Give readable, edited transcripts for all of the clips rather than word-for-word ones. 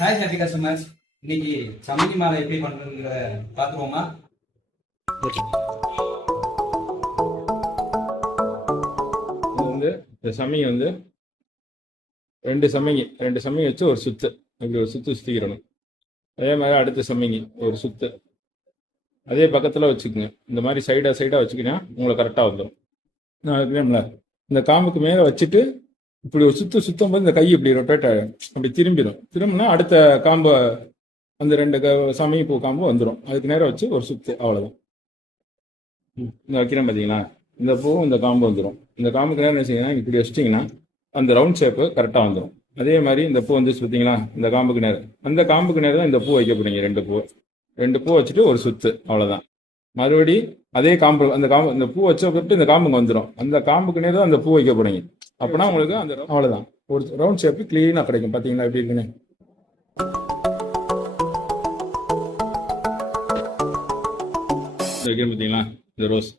Hi happy customers. இன்னைக்கு சம்மங்கி மாலை எப்படி பண்றதுங்கிறத பார்த்துருவோமா? இது வந்து இந்த சமங்கி வந்து ரெண்டு சமங்கி வச்சு ஒரு சுத்து, இப்படி ஒரு சுத்து சுத்திக்கிறணும். அதே மாதிரி அடுத்த சமங்கி ஒரு சுத்து அதே பக்கத்தில் வச்சுக்கோங்க. இந்த மாதிரி சைடாக வச்சுக்கினா உங்களுக்கு கரெக்டாக வந்துடும். நான் இருக்குங்களா இந்த காம்புக்கு மேலே வச்சுட்டு இப்படி ஒரு சுத்தம் போது இந்த கை இப்படி ரொட்டேட் ஆகிடும், அப்படி திரும்பினா அடுத்த காம்பை அந்த ரெண்டு சமங்கி பூ காம்பு வந்துடும். அதுக்கு நேரம் வச்சு ஒரு சுத்து, அவ்வளோதான். இந்த வைக்கிறேன் பார்த்தீங்களா, இந்த பூவும் இந்த காம்பு வந்துடும். இந்த காம்புக்கு நேரம் என்ன செய்யணும், இப்படி வச்சிட்டிங்கன்னா அந்த ரவுண்ட் ஷேப்பு கரெக்டாக வந்துடும். அதே மாதிரி இந்த பூ வந்துச்சு பார்த்தீங்களா, இந்த காம்புக்கு நேரம், அந்த காம்புக்கு நேரம் தான் இந்த பூ வைக்க போறீங்க. ரெண்டு பூ வச்சுட்டு ஒரு சுத்து, அவ்வளோதான். மறுபடி அதே காம்பு இந்த பூ வச்ச பிறகு இந்த காம்புங்க வந்துடும். அந்த காம்புக்கு நேரம் தான் அந்த பூ வைக்க போறீங்க. அப்படின்னா உங்களுக்கு அந்த அவ்வளோதான், ஒரு ரவுண்ட் ஷேப்பு கிளீனாக கிடைக்கும். பார்த்தீங்களா எப்படி இருக்குன்னு. வைக்கிறேன் பார்த்தீங்களா, இந்த ரோஸ்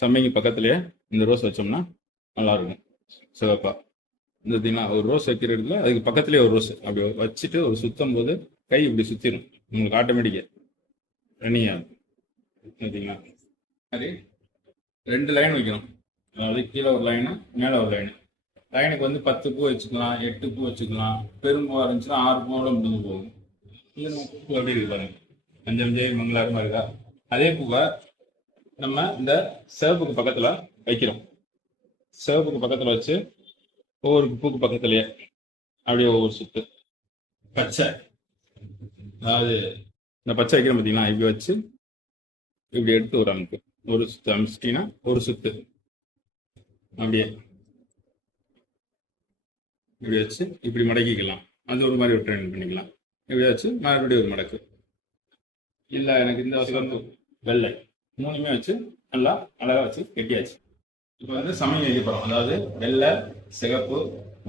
சம்மங்கி பக்கத்துலேயே இந்த ரோஸ் வச்சோம்னா நல்லா இருக்கும் சிவப்பா. இந்த பார்த்தீங்களா, ஒரு ரோஸ் வைக்கிற இடத்துல அதுக்கு பக்கத்துலேயே ஒரு ரோஸ் அப்படி வச்சுட்டு ஒரு சுத்தம் போது கை இப்படி சுற்றிடும், உங்களுக்கு ஆட்டோமேட்டிக்காக ரன்னிங் ஆகும். பார்த்தீங்களா, மாதிரி 2 லைன் வைக்கணும். அதாவது கீழே ஒரு லைனு, மேலே ஒரு லைனு. லைனுக்கு வந்து 10 பூ வச்சுக்கலாம், 8 பூ வச்சுக்கலாம். பெரும்பூவாக இருந்துச்சுன்னா 6 பூவோட முடிஞ்சு போகும். இது பூ எப்படி இருக்கு பாருங்க, மஞ்சள் மங்களாரமாக இருக்கா. அதே பூவை நம்ம இந்த சிவப்புக்கு பக்கத்தில் வைக்கிறோம். சிவப்புக்கு பக்கத்தில் வச்சு ஒவ்வொரு பூக்கு பக்கத்துலயே அப்படியே ஒவ்வொரு சுத்து பச்சை, அதாவது இந்த பச்சை வைக்கிறோம் பார்த்தீங்கன்னா, இப்படி வச்சு இப்படி எடுத்து ஒரு அமுக்கு, ஒரு சுத்து அமிச்சிட்டீங்கன்னா ஒரு சுத்து அப்படியே இப்படி வச்சு இப்படி மடக்கிக்கலாம். அது ஒரு மாதிரி ஒரு ட்ரெயின் பண்ணிக்கலாம். இப்படி வச்சு மறுபடியும் ஒரு மடக்கு. இல்லை எனக்கு இந்த சிவப்பு வெள்ளை மூணுமே வச்சு நல்லா அழகாக வச்சு கெட்டியாச்சு. இப்போ வந்து சமயம் வைக்க போகிறோம். அதாவது வெள்ளை, சிகப்பு,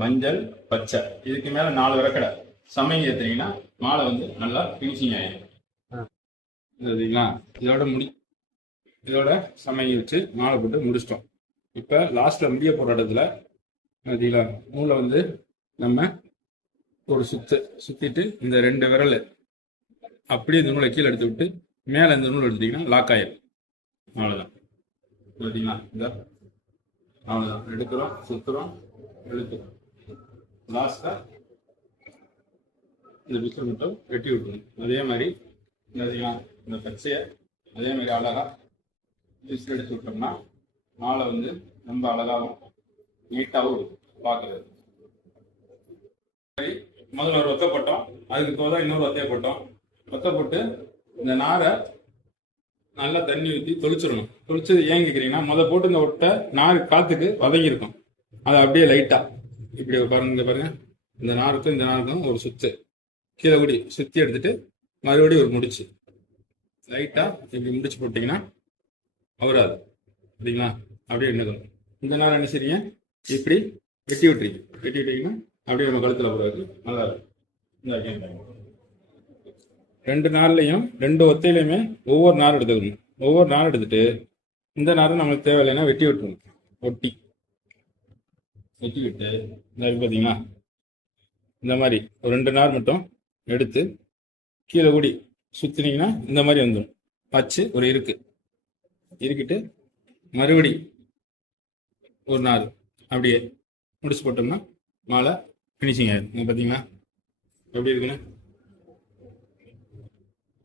மஞ்சள், பச்சை, இதுக்கு மேலே 4 விரக்கடை சமயம் ஏற்றுனீங்கன்னா மாலை வந்து நல்லா ஃபினிஷிங் ஆகிடும். சரிங்களா, இதோட சமயம் வச்சு மாலை போட்டு முடிச்சிட்டோம். இப்போ லாஸ்ட்டில் முடிய போகிற இடத்துல பார்த்தீங்களா, நூலை வந்து நம்ம ஒரு சுற்றிட்டு இந்த 2 விரல் அப்படியே இந்த நூலை கீழே எடுத்து விட்டு மேலே இந்த நூல் எடுத்துட்டிங்கன்னா லாக் ஆயிடும். அவ்வளோதான். பார்த்தீங்களா, இந்த அவ்வளோதான். எடுக்கிறோம், சுற்றுறோம், எடுக்கிறோம். லாஸ்ட்டாக இந்த பிக்சர் மட்டும் வெட்டி விட்டுருணும். அதே மாதிரி இந்த பச்சையை அதே மாதிரி அழகாக பிக்சர் எடுத்து விட்டோம்னா மாலை வந்து ரொம்ப அழகாகவும் நீட்டாகவும் இருக்கும் பார்க்குறது. முதல்ல ஒரு ஒத்தை போட்டோம், அதுக்கு தோதான் இன்னொரு ஒத்தையை போட்டோம். ஒத்தை போட்டு இந்த நாரை நல்லா தண்ணி ஊற்றி தொளிச்சிடணும். தொளிச்சது ஏன் கேட்குறீங்கன்னா, போட்டு இந்த ஒட்டை நார் காற்றுக்கு வதங்கியிருக்கும். அதை அப்படியே லைட்டாக இப்படி பாருங்க, இந்த நாருக்கும் ஒரு சுத்து கீழே கூடி சுற்றி எடுத்துட்டு மறுபடியும் ஒரு முடிச்சு லைட்டாக இப்படி முடிச்சு போட்டிங்கன்னா அவராது. சரிங்களா, அப்படியே என்னதும் இந்த நார் என்ன செய்றீங்க, இப்படி வெட்டி விட்டீங்கன்னா அப்படியே நம்ம கழுத்தில் போடுறது நல்லா இருக்கும். இந்த 2 நார்லையும் 2 ஒத்தையிலையுமே ஒவ்வொரு நார் எடுத்துக்கணும். ஒவ்வொரு நார் எடுத்துட்டு இந்த நாரும் நம்மளுக்கு தேவையில்லைன்னா வெட்டி விட்டுருணும். வெட்டி விட்டு பார்த்தீங்களா, இந்த மாதிரி ஒரு 2 நார் மட்டும் எடுத்து கீழே கூடி சுற்றினீங்கன்னா இந்த மாதிரி வந்துடும். வச்சு ஒரு இருக்கிட்டு மறுபடி ஒரு நார் அப்படியே முடிச்சு போட்டோம்னா மாலை ஃபினிஷிங் ஆயிடும். பார்த்தீங்களா எப்படி இருக்குன்னு.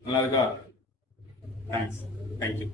நல்லா இருக்கா? Thanks, thank you.